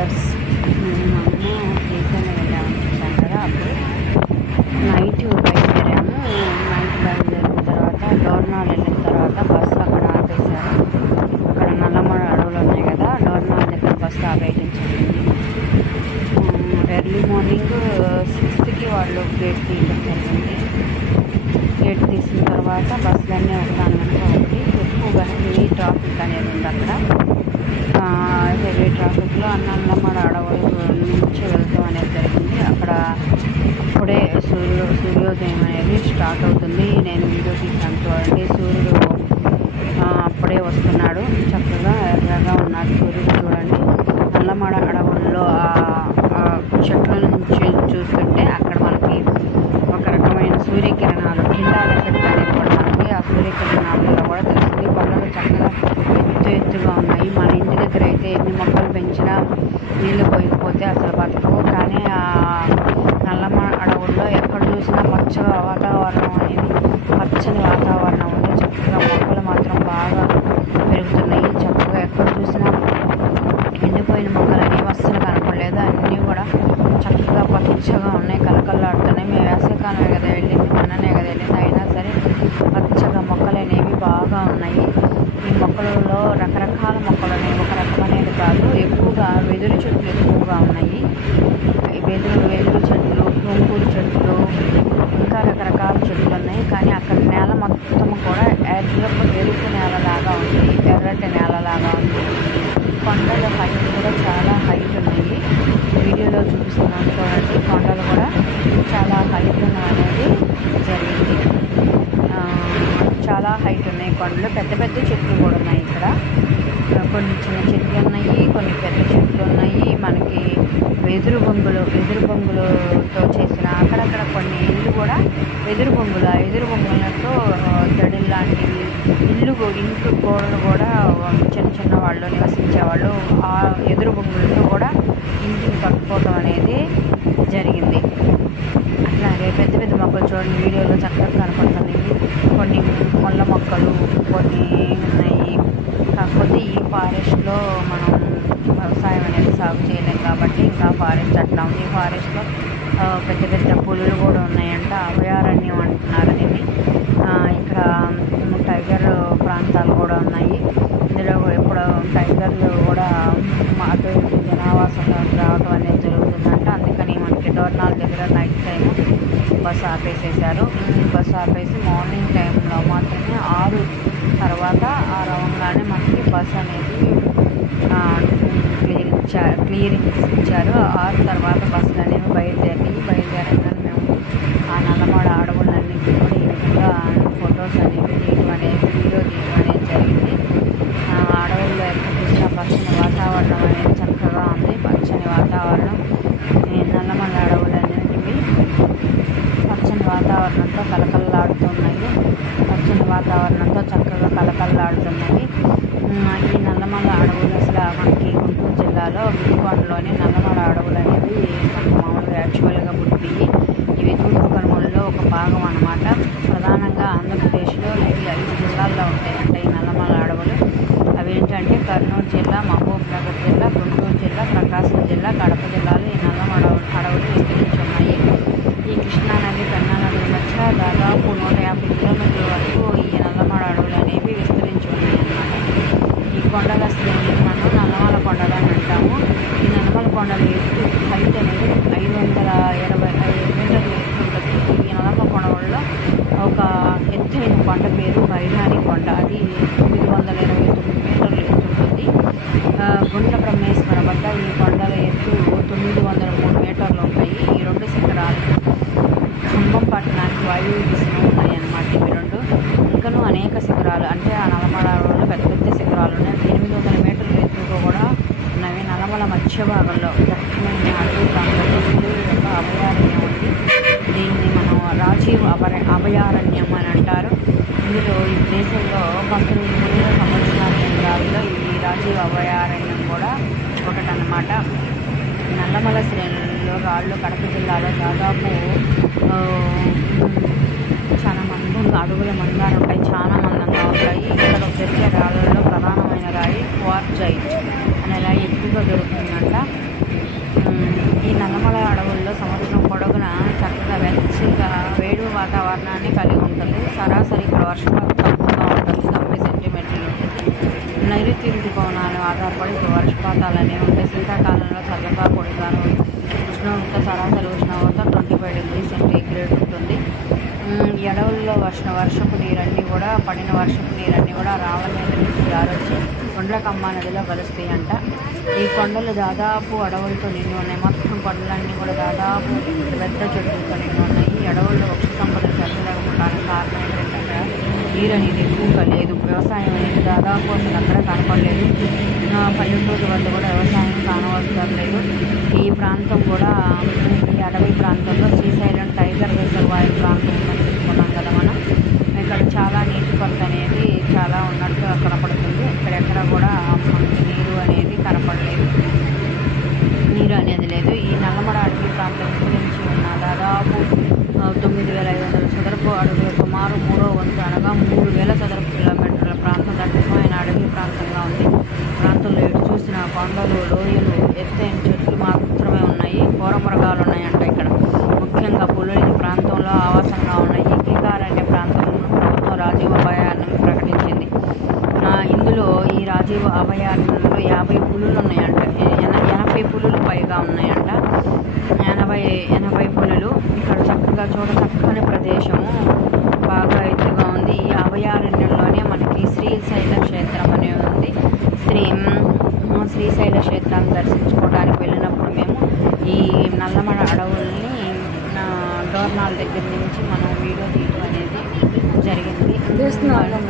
Viewers మేము అమ్మ వెళ్ళామని చెప్పాను కదా అప్పుడు నైట్ బయలుదేరాము. నైట్ బయలుదేరిన తర్వాత డోర్నాల్ వెళ్ళిన తర్వాత బస్సు అక్కడ ఆపేశారు. అక్కడ నల్లమడ అడవులు ఉన్నాయి కదా డోర్నాల్ దగ్గర బస్సు ఆపేయించింది ఎర్లీ మార్నింగ్ సిక్స్త్కి వాళ్ళు గేట్ తీయడం జరిగింది. గేట్ తీసిన తర్వాత బస్సులన్నీ ఒకదాని వెనక ఒకటి ఎక్కువగా హెవీ ట్రాఫిక్ అనేది ఉంది అక్కడ. హెవీ ట్రాఫిక్లో అన్నమ్మడ అడవుల నుంచి వెళ్తాం అనేది జరిగింది. అక్కడ ఇప్పుడే సూర్యు సూర్యోదయం అనేది స్టార్ట్ అవుతుంది. నేను వీడియో తీసాను చూడండి. సూర్యుడు అప్పుడే వస్తున్నాడు. చక్కగా ఎర్రగా ఉన్నాడు సూర్యుడు చూడండి. నల్లమడ అడవుల్లో ఆ- ఆ చెట్ల నుంచి చూస్తుంటే అక్కడ మనకి ఒక రకమైన సూర్యకిరణాలు కిండాల ఎఫెక్ట్ అనేది కూడా మనకి ఆ సూర్యకిరణాలలో కూడా తెలుస్తుంది కొండలు చక్కగా ఎత్తు ఎత్తుగా ఉన్నాయి మన ఇంటి దగ్గర అయితే ఎన్ని మొక్కలు పెంచినా నీళ్ళు పోయకపోతే అసలు బతకవు కానీ ఆ నల్లమ అడవుల్లో ఎక్కడ చూసినా పచ్చగా వాతావరణం అనేది పచ్చని వాతావరణం ఉంది చక్కగా మొక్కలు మాత్రం బాగా పెరుగుతున్నాయి చక్కగా ఎక్కడ చూసినా ఎండిపోయిన మొక్కలు అనేవి అస్సలు కనపడలేదు అన్నీ కూడా చక్కగా పచ్చగా ఉన్నాయి కలకల్లాడుతున్నాయి మేము వేసవికాలమే కదా వెళ్ళింది మొన్ననే కదా వెళ్ళింది అయినా సరే పచ్చగా మొక్కలు అనేవి బాగా ఉన్నాయి ఈ మొక్కలలో రకరకాల మొక్కలు అనేవి ఒక రకమనేది కాదు ఎక్కువగా వెదురు చెట్లు ఎక్కువగా ఉన్నాయి ఈ వెదురు వెదురు చెట్లు పుంగుడు చెట్లు ఇంకా రకరకాల చెట్లు ఉన్నాయి కానీ అక్కడ నేల మొత్తం కూడా ఎర్రపు ఎరుపు నేలలాగా ఉంది ఎర్రటి నేలలాగా ఉంది కొండల హైట్ కూడా చాలా హైట్ ఉన్నాయి వీడియోలో చూపిస్తున్నాను చూడండి కొండలు కూడా చాలా హైట్ అనేది జరిగింది ఆ, చాలా హైట్ ఉన్నాయి కొండలు పెద్ద పెద్ద చెట్లు కూడా ఉన్నాయి ఇక్కడ ఆ, కొన్ని చిన్న చెట్లు ఉన్నాయి కొన్ని పెద్ద చెట్లు ఉన్నాయి మనకి వెదురు బొంగులు వెదురు బొంగులతో చేసిన అక్కడక్కడ కొన్ని ఇల్లు కూడా వెదురు బొంగులు ఆ ఎదురు బొంగులతో దడిల్ లాంటివి ఇల్లు ఇంట్లో ఇంటి గోడలు కూడా చిన్న చిన్న వాళ్ళు నివసించేవాళ్ళు ఆ ఎదురు బొంగులతో కూడా ఇంటిని కట్టుకోవడం అనేది జరిగింది. అట్లాగే పెద్ద పెద్ద మొక్కలు చూడండి వీడియోలో చక్కగా కనపడుతుంది. కొన్ని ముళ్ళ మొక్కలు కొన్ని ఉన్నాయి. కాకపోతే ఈ ఫారెస్ట్లో మనం వ్యవసాయం అనేది సాగు చేయలేము కాబట్టి ఇంకా ఫారెస్ట్ అట్లా ఉంది. ఈ ఫారెస్ట్లో పెద్ద పెద్ద పులులు కూడా ఉన్నాయంట. అభయారణ్యం అంటున్నారు దీన్ని. ఇక్కడ టైగర్ ప్రాంతాలు కూడా ఉన్నాయి. ఇందులో ఇప్పుడు టైగర్లు కూడా అటు ఇటు జనావాసం రావడం అనేది జరుగుతుందంట. అందుకని మనకి డోర్నాల్ దగ్గర నైట్ టైం బస్సు ఆపేసేసారు బస్సు ఆపేసి మార్నింగ్ టైంలో మాత్రమే ఆరు తర్వాత ఆ అవ్వగానే మనకి బస్ అనేది ఇచ్చారు క్లియరెన్స్ ఇచ్చారు. ఆరు తర్వాత బస్సులు అనేవి బయలుదేరి బయలుదేరగానే మేము ఆ నల్లమడ అడవులన్నింటినీ కూడా ఈ విధంగా ఫొటోస్ అనేవి తీయడం అనేది వీడియో తీయడం అనేది జరిగింది. ఆ అడవుల్లో ఎక్కడ చూసినా పచ్చని వాతావరణం అనేది చక్కగా ఉంది. పచ్చని వాతావరణం ఈ నల్లమల్ల అడవులన్నింటివి పచ్చని వాతావరణంతో కలకలలాడుతున్నాయి పచ్చని వాతావరణంతో చక్కగా కలకలలాడుతున్నాయి ఉమ్, ఈ నల్లమల అడవులు అసలు మనకి గుంటూరు జిల్లాలో వినుకొండలోని నల్లమల అడవులు అనేవి మనకు మామూలుగా యాక్చువల్గా పుట్టివి ఇవి తూర్పు కనుమలలో ఒక భాగం అన్నమాట ప్రధానంగా ఆంధ్రప్రదేశ్లో ఇవి ఐదు జిల్లాల్లో ఉంటాయి అంటే ఈ నల్లమల అడవులు అవి ఏంటంటే కర్నూలు జిల్లా మహబూబ్నగర్ జిల్లా గుంటూరు జిల్లా ప్రకాశం జిల్లా కడప జిల్లాలో ఈ నల్లమల అడవులు విస్తరించి ఉన్నాయి ఈ కృష్ణానది పెన్నా నది మధ్య దాదాపు నూట యాభై కిలోమీటర్ల వరకు ఈ నల్లమడ అడవులు అనేవి విస్తరించి ఉన్నాయి అన్నమాట. ఈ కొండల శ్రేణి మనం నల్లమల కొండలు అని అంటాము. ఈ నల్లమల కొండలు ఎత్తు హైట్ అనేది ఐదు వందల ఇరవై ఐదు మీటర్లు ఎత్తు ఉంటుంది. ఈ నల్లమ కొండలలో ఒక ఎత్తైన కొండ పేరు బైరాని కొండ. అది తొమ్మిది వందల ఇరవై తొమ్మిది మీటర్ల ఎత్తు ఉంటుంది ఆ, గుండ్ల బ్రహ్మేశ్వర వద్ద ఈ కొండల ఎత్తు తొమ్మిది వందల మూడు మీటర్లు ఉంటాయి ఈ రెండు శిఖరాలు ఖమ్మం పట్టణానికి వాయువు దిశలో ఉన్నాయి అన్నమాట ఇవి రెండు ఇంకనూ అనేక శిఖరాలు అంటే ఆ నల్లమల అడవుల్లో పెద్ద పెద్ద శిఖరాలు ఉన్నాయి ఎనిమిది వందల మీటర్ల ఎత్తుగా కూడా ఉన్నవి నల్లమల మధ్య భాగంలో దక్షిణమైన ప్రాంతంలో యొక్క అభయారణ్యం ఉంది. దీన్ని మనం రాజీవ్ అభయ అభయారణ్యం అని అంటారు. ఇందులో ఈ దేశంలో పంతొమ్మిది వందల సంవత్సరాల కేంద్రాల్లో ఈ రాజీవ్ అభయారణ్యం కూడా ఒకటనమాట నల్లమల శ్రేణులలో రాళ్ళు కడప జిల్లాలో దాదాపు చాలా మంది అడుగుల మందారంపై చాలా మందంగా ఉంటాయి. ఇక్కడ జరుగుతుంది. ఉంటుంది ఉమ్, వర్ష వర్షపు నీరన్నీ కూడా పడిన వర్షపు నీరన్నీ కూడా రాళ్ళ నుంచి జారొచ్చి కొండలకమ్మ నదిలో కలుస్తాయి అంట ఈ కొండలు దాదాపు అడవులతో నిండి ఉన్నాయి. మొత్తం కొండలన్నీ కూడా దాదాపు పెద్ద చెట్లతో నిండి ఉన్నాయి. ఈ అడవుల్లో వృక్ష సంపద పెంచలేకపోవడానికి కారణం ఏంటంటే నీరు అనేది ఎక్కువగా లేదు. వ్యవసాయం అనేది దాదాపు అసలు అక్కడ కనపడలేదు. ఆ, పల్లెటూరు వద్ద కూడా వ్యవసాయం కానవస్తలేదు ఈ ప్రాంతం కూడా ఈ అడవి ప్రాంతంలో శ్రీశైలం టైగర్ రిజర్వాయర్ ప్రాంతం ఉందని చెప్పుకున్నాం కదా మనం ఇక్కడ చాలా నీటి కొరత అనేది చాలా ఉన్నట్టు కనపడుతుంది ఇక్కడెక్కడ కూడా మనకి నీరు అనేది కనపడలేదు నీరు అనేది లేదు ఈ నల్లమడ అడవి ప్రాంతం విస్తరించి ఉన్న దాదాపు ఆ, తొమ్మిది వేల ఐదు వందల చదరపు అడుగుల సుమారు మూడో వంతు అనగా మూడు వేల చదరపు కిలోమీటర్ల ప్రాంతం దట్టమైన అడవి ప్రాంతంగా ఉంది ప్రాంతంలో ఎటు చూసిన కొండలు లోయలు ఎత్తైన చెట్లు మాత్రమే ఉన్నాయి కోరమృగాలు ఉన్నాయంట ఇక్కడ ముఖ్యంగా పులులు ఈ ప్రాంతంలో ఆవాసంగా ఉన్నాయి కీకారణ్య ప్రాంతంలో ప్రభుత్వం రాజీవ్ అభయాన్ని ప్రకటించింది ఆ, ఇందులో ఈ రాజీవ్ అభయారణ్యంలో యాభై పులులు ఉన్నాయంట ఎన- ఎనభై పులులు పైగా ఉన్నాయంట ఎనభై ఎనభై పులులు ఇక్కడ చక్కగా చూడ చక్కని ప్రదేశము బాగా ఎత్తుగా ఉంది ఈ అభయారణ్యంలోనే మనకి శ్రీశైల క్షేత్రం అనేది ఉంది శ్రీ మ్, శ్రీశైల క్షేత్రాన్ని దర్శించుకోవడానికి వెళ్ళినప్పుడు మేము ఈ నల్లమడ అడవుల్ని ఆ, డోర్నాల్ దగ్గర నుంచి మనం వీడియో తీయడం అనేది జరిగింది తీస్తున్నావా?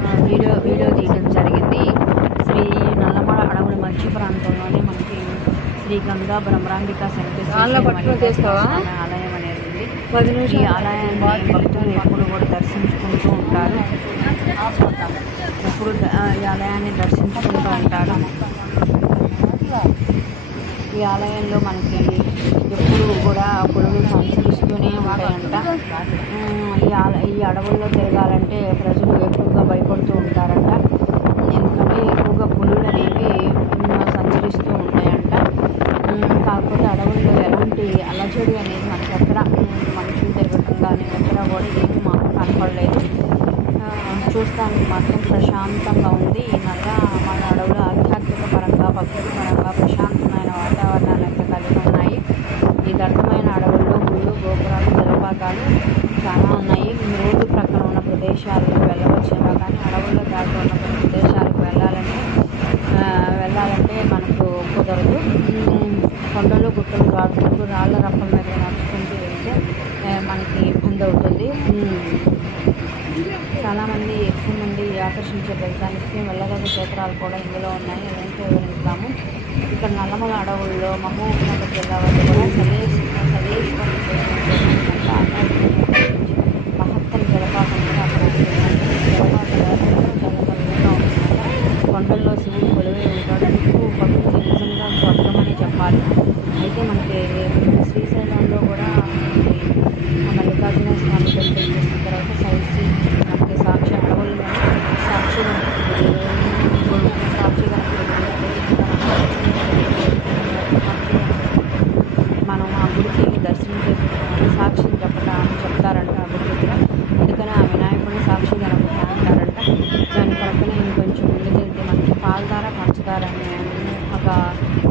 ఆ, వీడియో వీడియో తీయడం జరిగింది శ్రీ నల్లమల అడవుల మధ్య ప్రాంతంలోనే మనకి శ్రీ గంగా బ్రహ్మరాంబిక పట్టుకొని తీస్తావా? ఆలయం అనేది ఉంది పది ఈ ఆలయాన్ని భక్తులు ఎప్పుడు కూడా దర్శించుకుంటూ ఉంటారు. ఎప్పుడు ఈ ఆలయాన్ని దర్శించుకుంటూ ఉంటారు. ఈ ఆలయంలో మనకి ఎప్పుడు కూడా పులులు సంచరిస్తూనే ఉంటాయంట. ఈ ఈ అడవుల్లో తిరగాలంటే ప్రజలు ఎక్కువగా భయపడుతూ ఉంటారంట ఎందుకంటే ఎక్కువగా పులులు అనేవి ఉమ్, సంచరిస్తూ ఉంటాయంట ఉమ్, కాకపోతే అడవుల్లో ఎలాంటి అలజడి అనేది మనకి ఎక్కడ ఉమ్, మనుషులు తిరగటం కానీ ఎక్కడ కూడా ఏమి మాకు కనపడలేదు ఆ, చూస్తానికి మాత్రం ప్రశాంతంగా ఉంది ఈ నల్ల మన అడవులు ఆధ్యాత్మిక పరంగా భక్తి పరంగా ప్రశాంతమైన వాతావరణాన్ని అయితే కలిగి ఉన్నాయి ఈ దట్టమైన అడవుల్లో గుళ్ళు గోపురాలు జలపాతాలు చాలా ఉన్నాయి. రోడ్డు ప్రక్కన ఉన్న ప్రదేశాలకు వెళ్ళవచ్చేమో కానీ అడవుల్లో దాటి ఉన్న ప్రదేశాలకు వెళ్ళాలంటే వెళ్ళాలంటే మనకు కుదరదు. కొండలు గుట్టలు దాటుకుంటూ రాళ్ళ రప్పల మీద నడుచుకుంటూ వెళ్తే మనకి ఇబ్బంది అవుతుంది. చాలామంది ఎక్కువ మంది ఆకర్షించే ప్రదేశానికి వెళ్ళగల క్షేత్రాలు కూడా ఇందులో ఉన్నాయి. అదేంటో వివరిస్తాము? ఇక్కడ నల్లమల అడవుల్లో మహబూబ్నగర్ జిల్లా వద్ద కూడా మహత్తర జలపాతం కూడా అక్కడ కొండల్లో శివుడు కొలువై ఉంటాడు. ఎక్కువ భక్తులు నిజంగా స్వర్గమని చెప్పాలి. అయితే మనకి శ్రీశైలంలో కూడా మల్లికార్జున స్వామి టెంపుల్ చేసిన తర్వాత సైడ్ సీన్ మనకి సాక్షి అడవుల్లో సాక్షి గణపతి గుడి, సాక్షి గణపతి గుడి, సాక్షి గణపతి. మనం ఆ గుడికి దర్శనం చేసుకుంటామని సాక్షిని చెప్పడం చెప్తారంట ఆ గుడి దగ్గర అందుకని ఆ వినాయకుడిని సాక్షి గణపతి అంటారంట దాని పక్కనే ఇంకొంచెం ముందుకెళ్తే మనకి పాలధార పంచదార అనే ఒక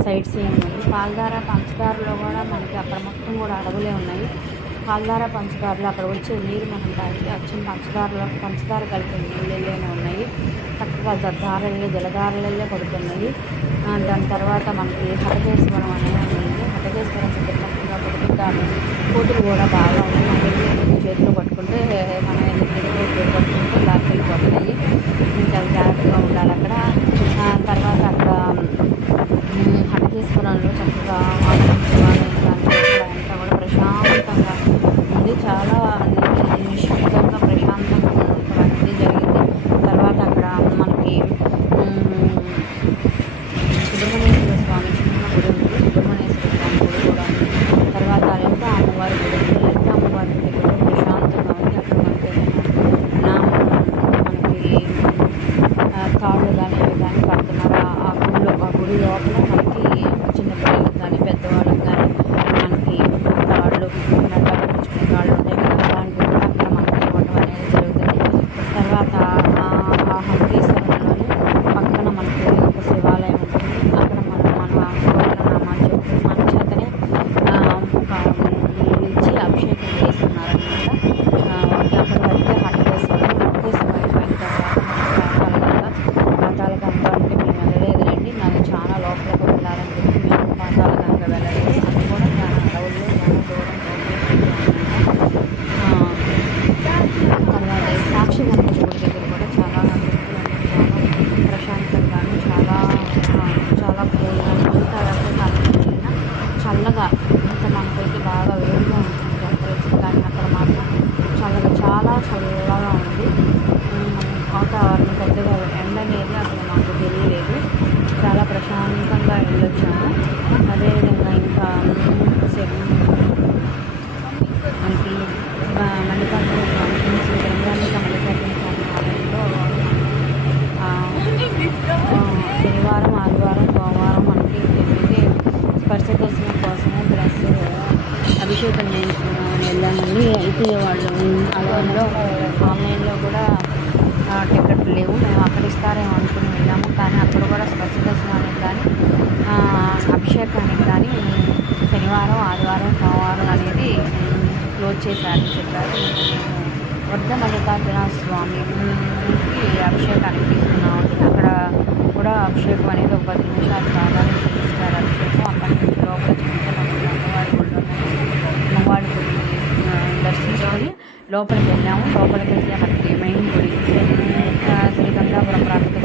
సైడ్ సీయింగ్ ఉంది పాలధార పంచదారలో కూడా మనకి అక్కడ మొత్తం కూడా అడవులే ఉన్నాయి. పాలధార పంచదారలో అక్కడ వచ్చే నీరు మనం తాగితే వచ్చిన పంచదారలో పంచదార కలిపే నీళ్ళలోనే ఉన్నాయి. చక్కగా జలధారలే జలధారలలో పడుతున్నాయి. దాని తర్వాత మనకి హటకేశ్వరం అనేది ఉంది. హటకేశ్వరం దగ్గర చక్కగా పడుతుంటారు కూతురు కూడా బాగా ఉన్నాయి. మన చేతిలో పట్టుకుంటే మన దగ్గర చేతిలో పట్టుకుంటే లాక్కెళ్ళిపోతున్నాయి. ఇంకా జాగ్రత్తగా ఉండాలి అక్కడ. తర్వాత శనివారం సోమవారం అనేది క్లోజ్ చేశారని చెప్పారు. వద్ద మల్లికార్జున స్వామికి అభిషేకానికి తీసుకున్నామండి. అక్కడ కూడా అభిషేకం అనేది ఒక పది నిమిషాలు బాగా చూపిస్తారు. అభిషేకం అక్కడి నుంచి లోపల చూపించాలి అమ్మవారి గుడిలో అమ్మవారి గుడి దర్శించుకొని లోపలికి వెళ్ళాము. లోపలికి వెళ్తే మనకి మెయిన్ గుడి శ్రీ గంగాపురం ప్రాంతం